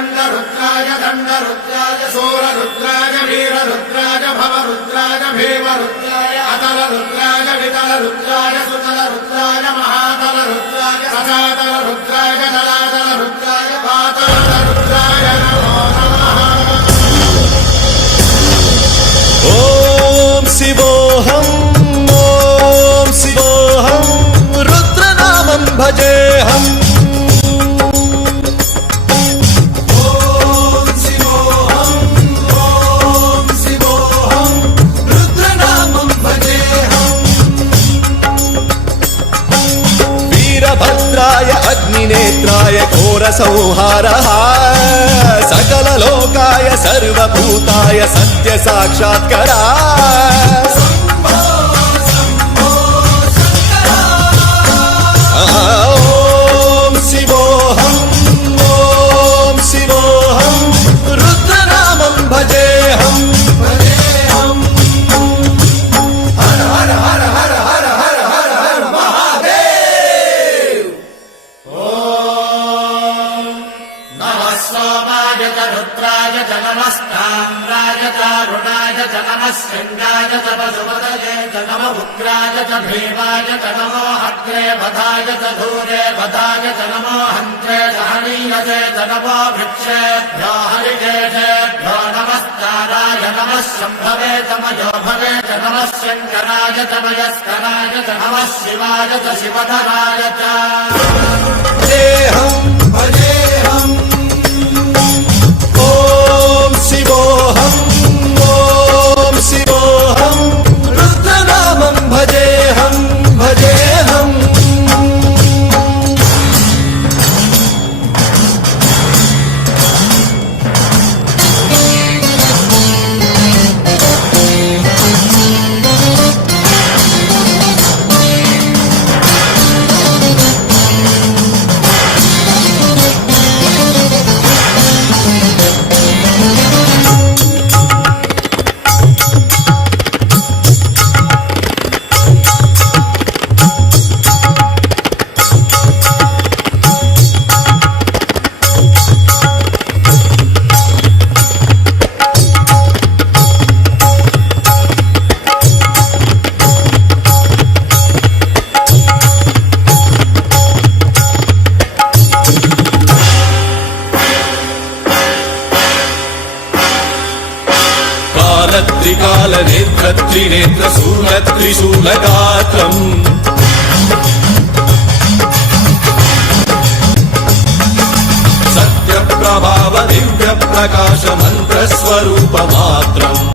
दण्डरुद्राय दण्डरुद्राय शूररुद्राय वीररुद्राय भवरुद्राय भीमरुद्राय अतलरुद्राय वितलरुद्राय सुतलरुद्राय महातलरुद्राय सजातलरुद्राय जलातलरुद्राय पातलरुद्राय नमो नमः। ॐ शिवोऽहं रुद्रनामं भजेऽहम्। वीरभद्राय अग्निनेत्राय घोरसंहारः सकललोकाय सर्वभूताय सत्यसाक्षात्करा। ॐ शिवोऽहं रुद्रनामं भजेऽहम्। हर हर हर हर हर हर हर हर महादेव। ॐ नमः सोमाय च रुद्राय च नमस्ताम्राय च अरुणाय च नमः शृङ्गाय च पशुपतये च नमः उग्राय च भीमाय च नमो अग्रे वधाय च धूरे वधाय च नमो हन्त्रे च हनीयसे च नमो वृक्षेभ्यो हरिकेशेभ्यो नमस्काराय नमः शम्भवे च मयोभवे च नमः शङ्कराय च मयस्कराय च नमः शिवाय च शिवधराय च भजेऽहम् भजेऽहम्। ॐ शिवोऽहं रुद्रनामं भजेऽहं भजेऽहम्। त्रिनेत्रशूलगात्रम् सत्यप्रभाव दिव्यप्रकाश मन्त्रस्वरूपम्